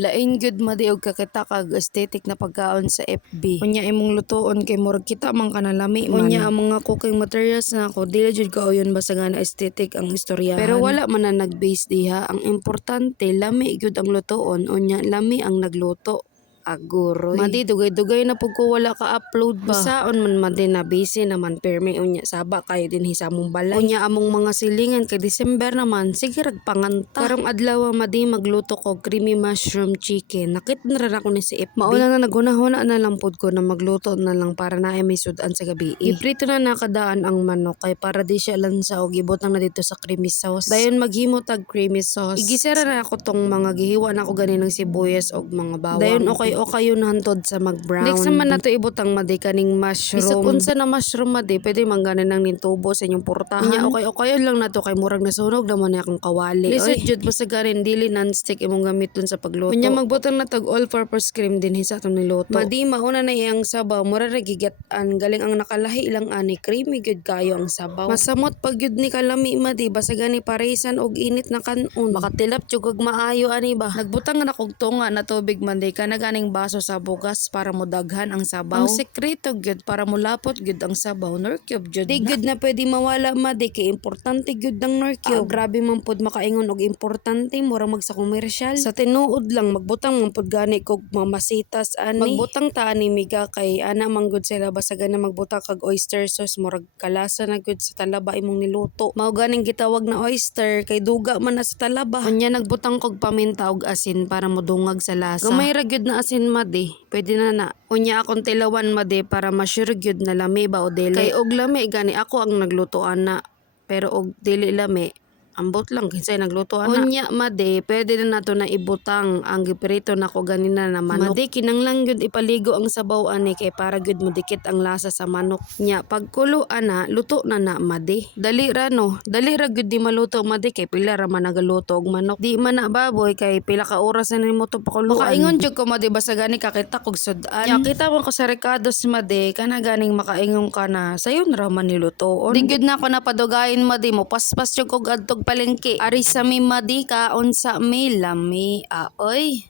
Lain gyud madi og kakita kag aesthetic na pagkaon sa FB. Unya imong lutuon kay murag kita man kana lami man. Unya ang mga cooking materials na ako dili jud kauyon basta nga na aesthetic ang istoryahan. Pero wala man na nag-base diha. Ang importante lami gyud ang lutuon unya lami ang nagluto. Aguroy. Madi dugay-dugay na pug ko wala ka upload ba. Saon man madi na busy naman permi unya saba kayo din sa among balay. Unya among mga silingan kay December naman sige rag panganta. Karong adlaw madi magluto ko creamy mushroom chicken. Nakit na rin ako ni si FB. Mauna na nagunahuna na lang pud ko na magluto na lang para na may sudan sa gabi. Iprito na nakadaan ang manok kay para di siya lansa og ibutang na dito sa creamy sauce. Dayon maghimo tag creamy sauce. Igisara na ako tong mga gihiwa na ako gani ng sibuyas og mga bawang. Dayon okay na hantod sa mag-brown. Next naman nato ibutang madi kaning mushroom. Bisag unsa na mushroom madi, pwede manggana nang nintubo sa inyong portahan. Nya okay lang nato kay murag nasunog naman akong kawali. Lisod jud basta ganin dili non-stick imong gamiton sa pagluto. Unya magbutang na tag all-purpose cream din sa atong niluto. Madi mauna na iyang sabaw, mura ra gigat-an galing ang nakalahi ilang ani creamy gyud kayo ang sabaw. Masamot pag gyud ni kalami madi basta gani paresan og init na kanon. Makatilap jud og maayo ani ba. Nagbutang na kog tunga na tubig madi kana ganing baso sa bugas para modaghan ang sabaw. Ang sekreto gyud para mulapot gyud ang sabaw nor cube gyud. Di gyud na pwede mawala madi kay importante gyud ang nor cube. Grabe man pud makaingon og importante mura mag sa komersyal. Sa tinuod lang magbutang man pud gani kog mamasitas ani. Magbutang ta ani miga kay ana man gud sila basta gana magbutang kag oyster sauce murag kalasa na gyud sa talaba imong niluto. Mao ganing gitawag na oyster kay duga man na sa talaba. Unya nagbutang kog paminta og asin para modungag sa lasa. Gamay ra gyud na asin madi, pwede na. Unya akong tilawan madi para ma-sure gyud na lami ba o dili. Kay og lami gani ako ang naglutoan na. Pero og dili lami, ambot lang kinsay naglutoan na. Unya madi, pwede na nato na ibutang ang giprito nako ganina na manok. Madi kinanglang gyud ipaligo ang sabaw ani kay para gyud modikit ang lasa sa manok. Nya pagkulo ana, luto na madi. Dali ra no, dali ra gyud di maluto madi kay pila ra man nagaluto og manok. Di man na baboy kay pila ka oras na nimo to pakuluan. Makaingon jud ko madi basta gani kakita kog sudan. Nya kita man ko sa Ricardo's madi kana ganing makaingon ka na sayon ra man nilutoon. Di gyud na ako napadugayin madi mo paspas jud kog adtog palengke. Ari sa mi madi kaon sa mi lami aoy.